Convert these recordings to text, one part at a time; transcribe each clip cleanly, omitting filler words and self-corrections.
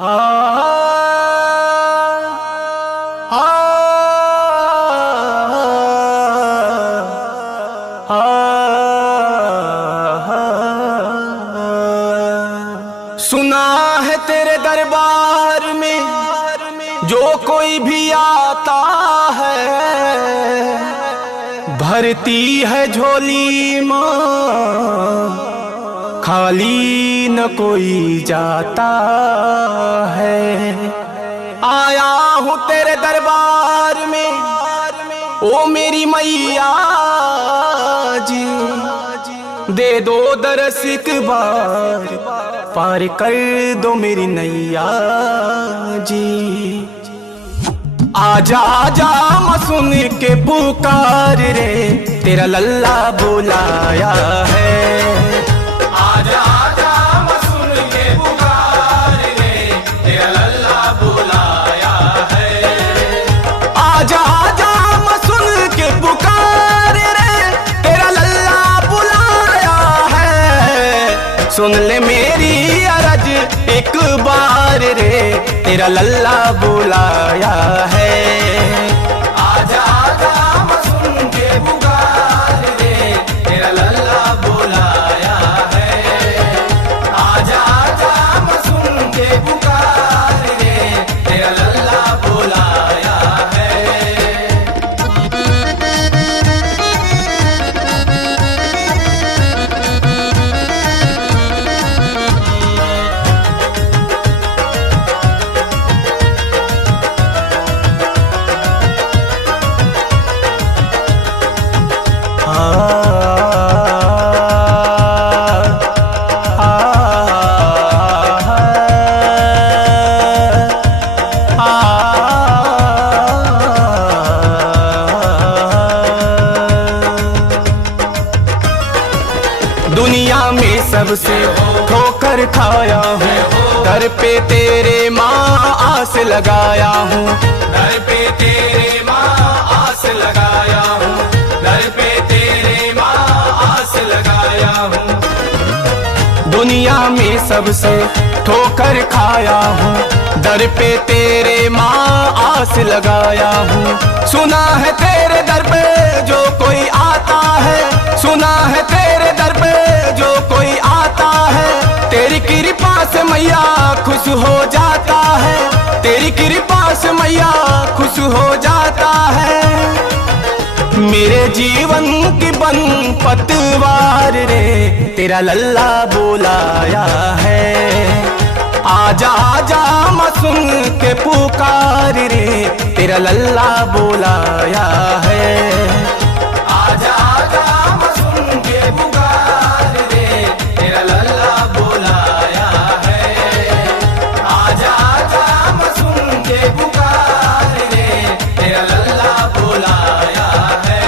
आ आ आ सुना है तेरे दरबार में जो कोई भी आता है भरती है झोली माँ खाली न कोई जाता है। आया हूँ तेरे दरबार में ओ मेरी मैया जी, दे दो दरस एक बार पार कर दो मेरी नैया जी। आजा आजा मैं सुन के पुकार रे तेरा लल्ला बुलाया है। आजा आजा मैं सुन के पुकार रे तेरा लल्ला बुलाया है। आजा आजा मैं सुन के पुकार रे तेरा लल्ला बुलाया है। सुन ले मेरी अरज एक बार रे तेरा लल्ला बुलाया है। आजा आजा मैं सुन के पुकार रे तेरा लल्ला बुलाया है। आजा आजा मैं सुन के पुकार रे तेरा लल्ला बुलाया है। दुनिया में सबसे ठोकर खाया हूँ दर पे तेरे माँ आस लगाया हूँ। दर पे तेरे माँ आस लगाया हूँ। दर पे तेरे माँ आस लगाया हूँ। दुनिया में सबसे ठोकर खाया हूँ दर पे तेरे माँ आस लगाया हूँ। सुना है तेरे दर पे जो कोई आता है, सुना है तेरे दर पे जो कोई आता है तेरी कृपा से मैया खुश हो जाता है। तेरी कृपा से मैया खुश हो जाता है। मेरे जीवन की बन पतवार रे तेरा लल्ला बुलाया है। आजा आजा मैं सुन के पुकार रे तेरा लल्ला बुलाया है। आजा आजा मैं सुन के पुकार रे तेरा लल्ला बुलाया है। आजा आजा मैं सुन के पुकार रे तेरा लल्ला बुलाया है।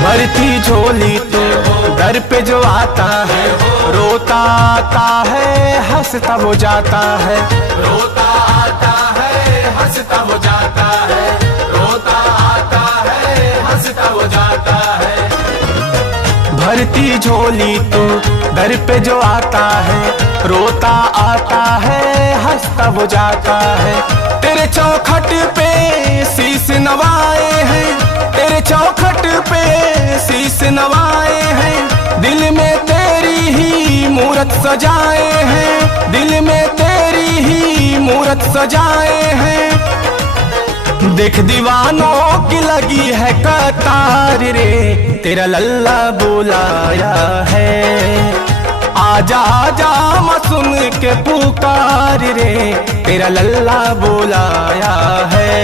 भरती झोली तो दर पे जो आता है रोता आता है हंसता वो जाता है। रोता आता है हंसता हो जाता है। रोता आता है हंसता हो जाता है। भरती झोली तो दर पे जो आता है रोता आता है हंसता वो जाता है। तेरे चौखट पे शीश नवाए हैं, तेरे चौखट पे शीश नवाए हैं। दिल में तेरी ही मूरत सजाए हैं, दिल में तेरी ही मूरत सजाए हैं। देख दीवानों की लगी है कतार रे तेरा लल्ला बुलाया है। आजा आजा मैं सुन के पुकार रे तेरा लल्ला बुलाया है।